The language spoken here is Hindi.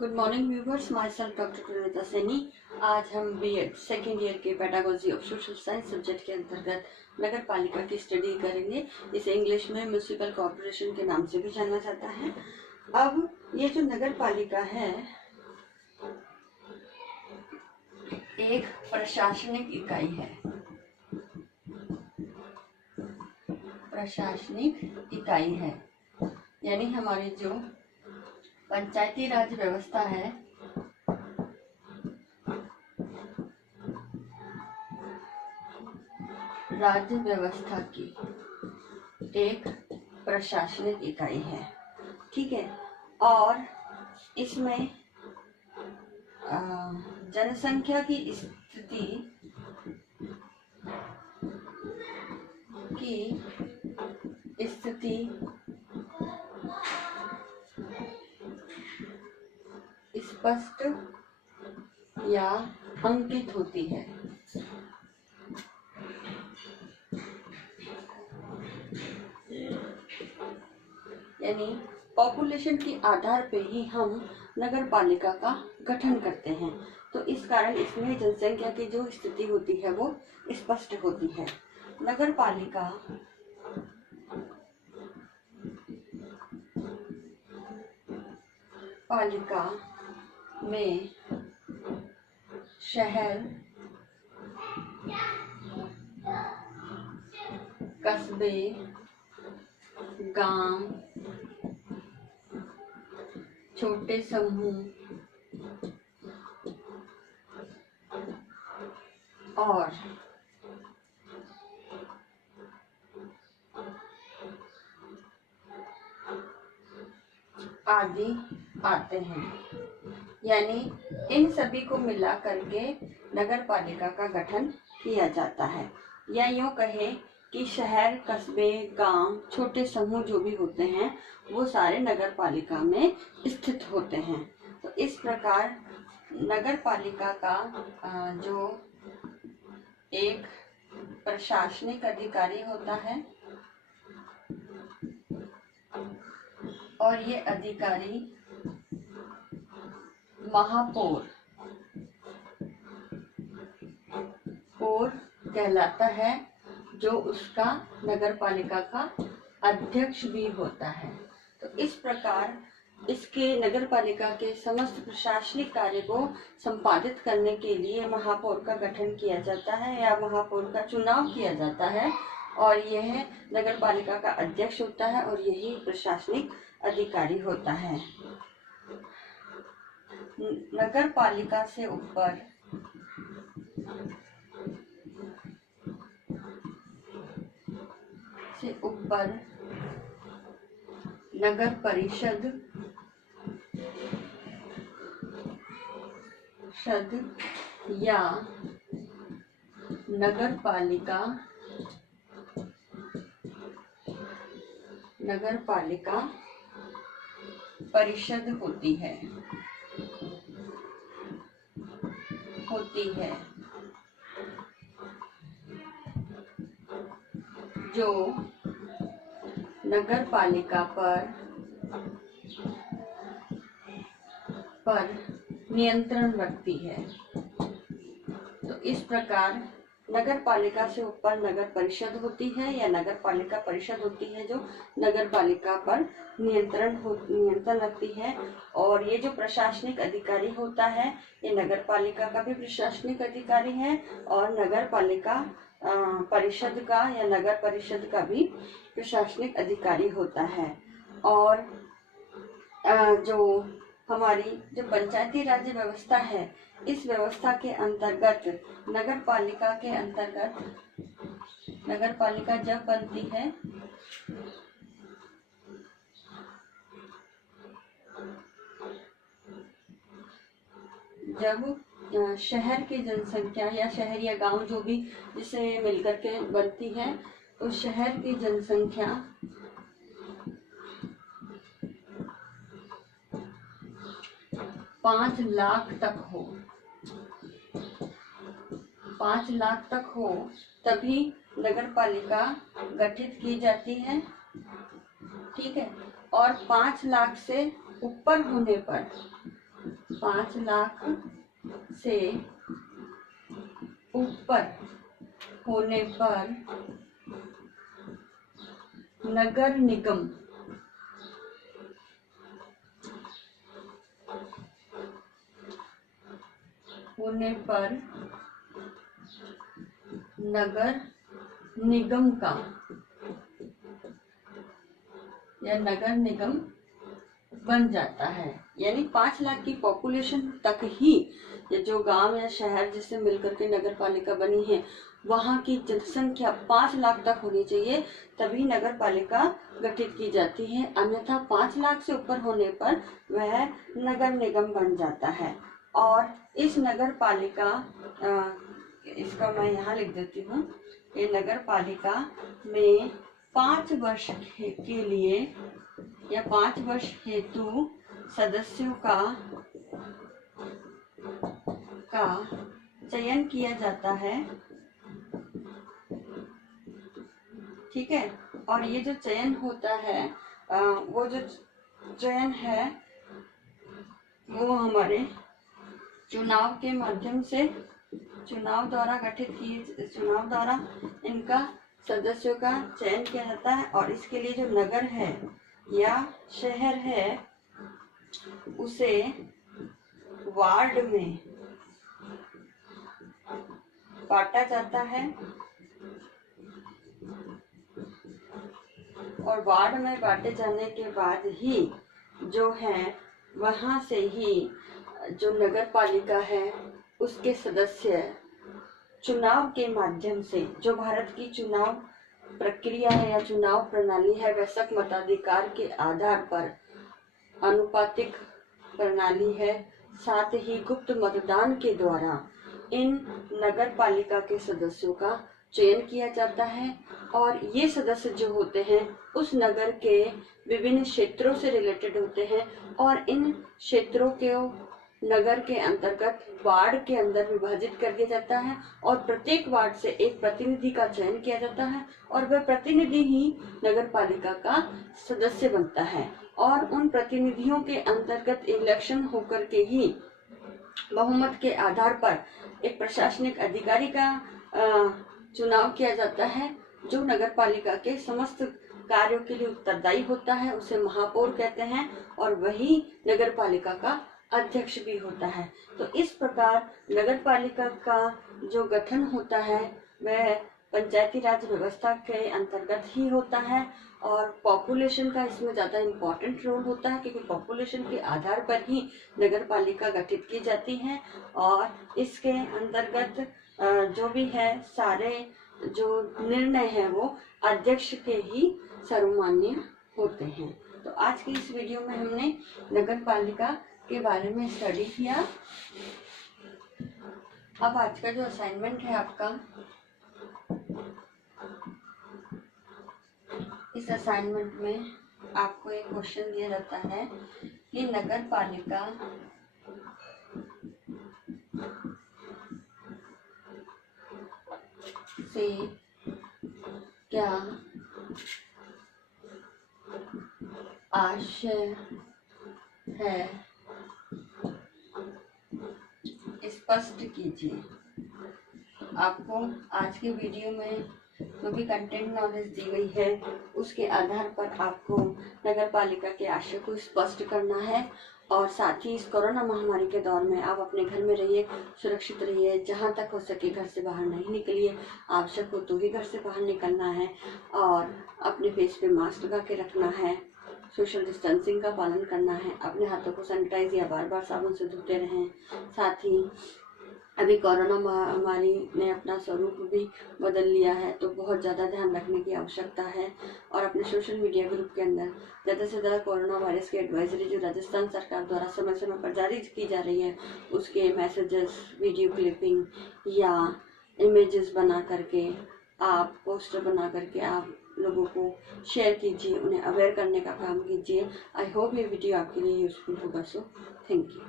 Good morning viewers, myself doctor Pranita Saini. आज हम बीएड सेकेंड ईयर के pedagogy of social science subject के अंतर्गत नगर पालिका की स्टडी करेंगे। इसे इंग्लिश में म्यूनिसिपल कॉर्पोरेशन के नाम से भी जाना जाता है। अब ये जो नगर पालिका है एक प्रशासनिक इकाई है। प्रशासनिक इकाई है यानी हमारी जो पंचायती राज व्यवस्था है राज्य व्यवस्था की एक प्रशासनिक इकाई है। ठीक है। और इसमें जनसंख्या की स्थिति स्पष्ट या अंकित होती है। यानी पॉपुलेशन के आधार पे ही हम नगर पालिका का गठन करते हैं, तो इस कारण इसमें जनसंख्या की जो स्थिति होती है वो स्पष्ट होती है। नगर पालिका में शहर, कस्बे, गांव, छोटे समूह और आदि आते हैं। यानी इन सभी को मिला करके नगर पालिका का गठन किया जाता है। या यूं कहे कि शहर, कस्बे, गांव, छोटे समूह जो भी होते हैं वो सारे नगर पालिका में स्थित होते हैं। तो इस प्रकार नगर पालिका का जो एक प्रशासनिक अधिकारी होता है और ये अधिकारी महापौर कहलाता है, जो उसका नगर पालिका का अध्यक्ष भी होता है। तो इस प्रकार इसके नगर पालिका के समस्त प्रशासनिक कार्य को संपादित करने के लिए महापौर का गठन किया जाता है या महापौर का चुनाव किया जाता है, और यह नगर पालिका का अध्यक्ष होता है और यही प्रशासनिक अधिकारी होता है। नगर पालिका से ऊपर नगर परिषद या नगर पालिका परिषद होती है। जो नगर पालिका पर नियंत्रण रखती है। तो इस प्रकार नगर पालिका से ऊपर नगर परिषद होती है या नगर पालिका परिषद होती है, जो नगर पालिका पर नियंत्रण रखती है। और ये जो प्रशासनिक अधिकारी होता है ये नगर पालिका का भी प्रशासनिक अधिकारी है और नगर पालिका परिषद का या नगर परिषद का भी प्रशासनिक अधिकारी होता है। और जो हमारी जो पंचायती राज व्यवस्था है, इस व्यवस्था के अंतर्गत नगर पालिका जब बनती है जब शहर की जनसंख्या या शहर या गांव जो भी जिसे मिलकर के बनती है, तो शहर की जनसंख्या 5 लाख तक हो तभी नगर पालिका गठित की जाती है। ठीक है। और 5 लाख से ऊपर होने पर 5 लाख से ऊपर होने पर नगर निगम नगर निगम का या नगर निगम बन जाता है। यानी 5 लाख की पॉपुलेशन तक ही या जो गांव या शहर जिससे मिलकर के नगर पालिका बनी है वहां की जनसंख्या 5 लाख तक होनी चाहिए, तभी नगर पालिका गठित की जाती है। अन्यथा 5 लाख से ऊपर होने पर वह नगर निगम बन जाता है। और इस नगर पालिका इसका मैं यहाँ लिख देती हूँ, ये नगर पालिका में 5 वर्ष के लिए या 5 वर्ष हेतु सदस्यों का चयन किया जाता है। ठीक है। और ये जो चयन होता है वो जो चयन है वो हमारे चुनाव के माध्यम से चुनाव द्वारा इनका सदस्यों का चयन किया जाता है। और इसके लिए जो नगर है या शहर है उसे वार्ड में बांटा जाता है और वार्ड में बांटे जाने के बाद ही जो है वहां से ही जो नगर पालिका है उसके सदस्य चुनाव के माध्यम से, जो भारत की चुनाव प्रक्रिया है या चुनाव प्रणाली है वैश्विक मताधिकार के आधार पर अनुपातिक प्रणाली है। साथ ही गुप्त मतदान के द्वारा इन नगर पालिका के सदस्यों का चयन किया जाता है। और ये सदस्य जो होते हैं उस नगर के विभिन्न क्षेत्रों से रिलेटेड होते हैं और इन क्षेत्रों के नगर के अंतर्गत वार्ड के अंदर विभाजित कर दिया जाता है और प्रत्येक वार्ड से एक प्रतिनिधि का चयन किया जाता है और वह प्रतिनिधि ही नगर पालिका का सदस्य बनता है। और उन प्रतिनिधियों के अंतर्गत इलेक्शन होकर के ही बहुमत के आधार पर एक प्रशासनिक अधिकारी का चुनाव किया जाता है जो नगर पालिका के समस्त कार्यों के लिए उत्तरदायी होता है। उसे महापौर कहते हैं और वही नगर पालिका का अध्यक्ष भी होता है। तो इस प्रकार नगर पालिका का जो गठन होता है वह पंचायती राज व्यवस्था के अंतर्गत ही होता है और पॉपुलेशन का इसमें ज़्यादा इम्पोर्टेंट रोल होता है क्योंकि पॉपुलेशन के आधार पर ही नगर पालिका गठित की जाती है। और इसके अंतर्गत जो भी है सारे जो निर्णय है वो अध्यक्ष के ही सर्वमान्य होते हैं। तो आज की इस वीडियो में हमने नगर पालिका के बारे में स्टडी किया। अब आज का जो असाइनमेंट है आपका, इस असाइनमेंट में आपको एक क्वेश्चन दिया जाता है कि नगर पालिका से क्या आशय है, स्पष्ट कीजिए। आपको आज के वीडियो में जो भी कंटेंट नॉलेज दी गई है उसके आधार पर आपको नगर पालिका के आशय को स्पष्ट करना है। और साथ ही इस कोरोना महामारी के दौर में आप अपने घर में रहिए, सुरक्षित रहिए, जहाँ तक हो सके घर से बाहर नहीं निकलिए, आवश्यक हो तो ही घर से बाहर निकलना है और अपने फेस पे मास्क लगा के रखना है, सोशल डिस्टेंसिंग का पालन करना है, अपने हाथों को सैनिटाइज या बार बार साबुन से धोते रहें। साथ ही अभी कोरोना महामारी ने अपना स्वरूप भी बदल लिया है तो बहुत ज़्यादा ध्यान रखने की आवश्यकता है। और अपने सोशल मीडिया ग्रुप के अंदर ज़्यादा से ज़्यादा कोरोना वायरस की एडवाइजरी जो राजस्थान सरकार द्वारा समय समय पर जारी की जा रही है उसके मैसेजेस, वीडियो क्लिपिंग या इमेजेस बना करके आप पोस्टर बना करके आप लोगों को शेयर कीजिए, उन्हें अवेयर करने का काम कीजिए। आई होप ये वीडियो आपके लिए यूजफुल होगा। So thank you.